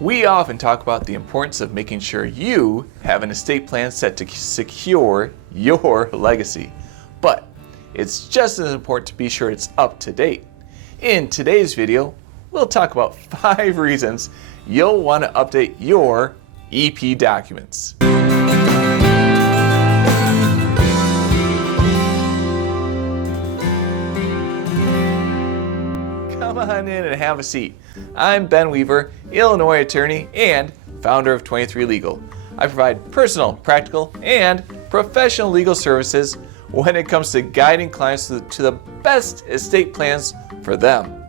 We often talk about the importance of making sure you have an estate plan set to secure your legacy, but it's just as important to be sure it's up to date. In today's video, we'll talk about 5 reasons you'll want to update your EP documents. Come on in and have a seat. I'm Ben Weaver, Illinois attorney and founder of 23 Legal. I provide personal, practical, and professional legal services when it comes to guiding clients to the best estate plans for them.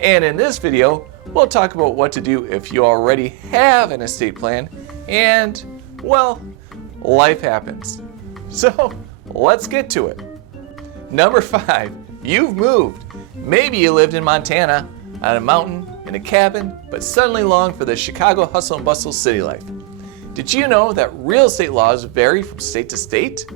And in this video, we'll talk about what to do if you already have an estate plan and, well, life happens. So let's get to it. Number 5, you've moved. Maybe you lived in Montana on a mountain in a cabin, but suddenly longed for the Chicago hustle and bustle city life. Did you know that real estate laws vary from state to state?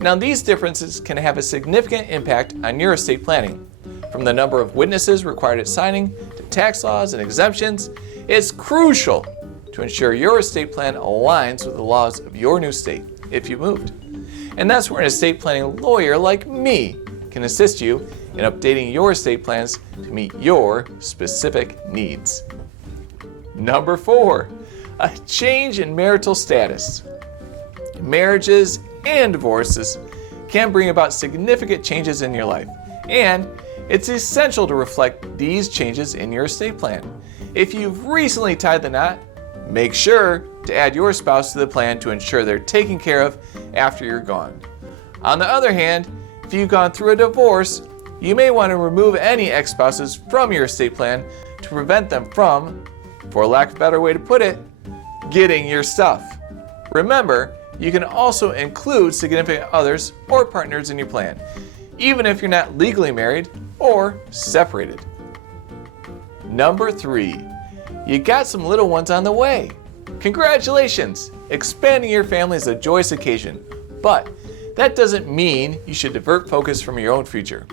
Now, these differences can have a significant impact on your estate planning. From the number of witnesses required at signing to tax laws and exemptions, it's crucial to ensure your estate plan aligns with the laws of your new state if you moved. And that's where an estate planning lawyer like me can assist you in updating your estate plans to meet your specific needs. Number 4, a change in marital status. Marriages and divorces can bring about significant changes in your life, and it's essential to reflect these changes in your estate plan. If you've recently tied the knot, make sure to add your spouse to the plan to ensure they're taken care of after you're gone. On the other hand, if you've gone through a divorce, you may want to remove any ex-spouses from your estate plan to prevent them from, for lack of a better way to put it, getting your stuff. Remember, you can also include significant others or partners in your plan, even if you're not legally married or separated. Number 3, you got some little ones on the way. Congratulations! Expanding your family is a joyous occasion, but that doesn't mean you should divert focus from your own future.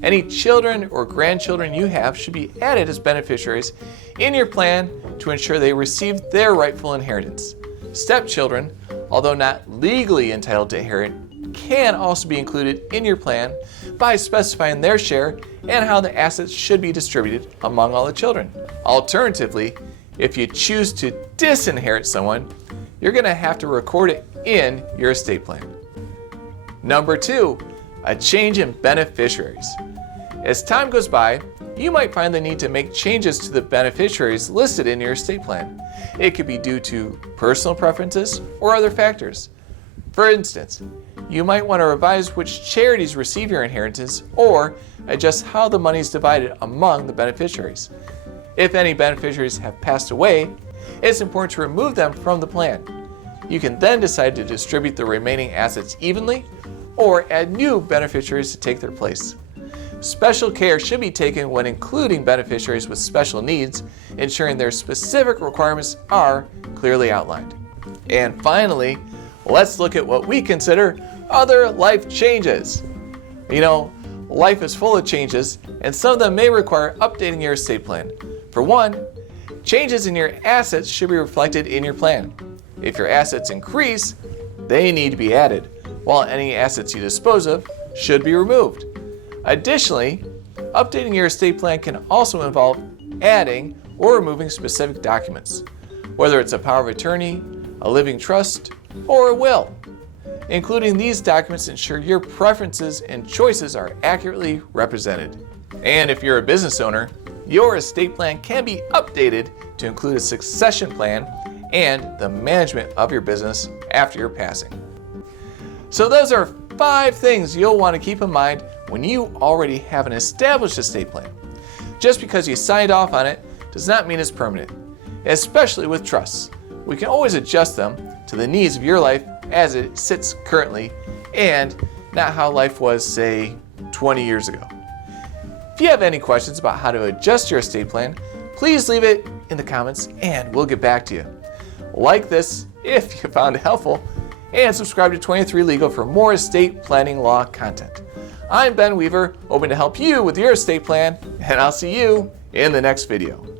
Any children or grandchildren you have should be added as beneficiaries in your plan to ensure they receive their rightful inheritance. Stepchildren, although not legally entitled to inherit, can also be included in your plan by specifying their share and how the assets should be distributed among all the children. Alternatively, if you choose to disinherit someone, you're going to have to record it in your estate plan. Number 2, a change in beneficiaries. As time goes by, you might find the need to make changes to the beneficiaries listed in your estate plan. It could be due to personal preferences or other factors. For instance, you might want to revise which charities receive your inheritance or adjust how the money is divided among the beneficiaries. If any beneficiaries have passed away, it's important to remove them from the plan. You can then decide to distribute the remaining assets evenly or add new beneficiaries to take their place. Special care should be taken when including beneficiaries with special needs, ensuring their specific requirements are clearly outlined. And finally, let's look at what we consider other life changes. You know, life is full of changes, and some of them may require updating your estate plan. For one, changes in your assets should be reflected in your plan. If your assets increase, they need to be added, while any assets you dispose of should be removed. Additionally, updating your estate plan can also involve adding or removing specific documents, whether it's a power of attorney, a living trust, or a will. Including these documents ensure your preferences and choices are accurately represented. And if you're a business owner, your estate plan can be updated to include a succession plan and the management of your business after your passing. So those are 5 things you'll want to keep in mind when you already have an established estate plan. Just because you signed off on it does not mean it's permanent, especially with trusts. We can always adjust them to the needs of your life as it sits currently and not how life was, say, 20 years ago. If you have any questions about how to adjust your estate plan, please leave it in the comments and we'll get back to you. Like this if you found it helpful, and subscribe to 23 Legal for more estate planning law content. I'm Ben Weaver, hoping to help you with your estate plan, and I'll see you in the next video.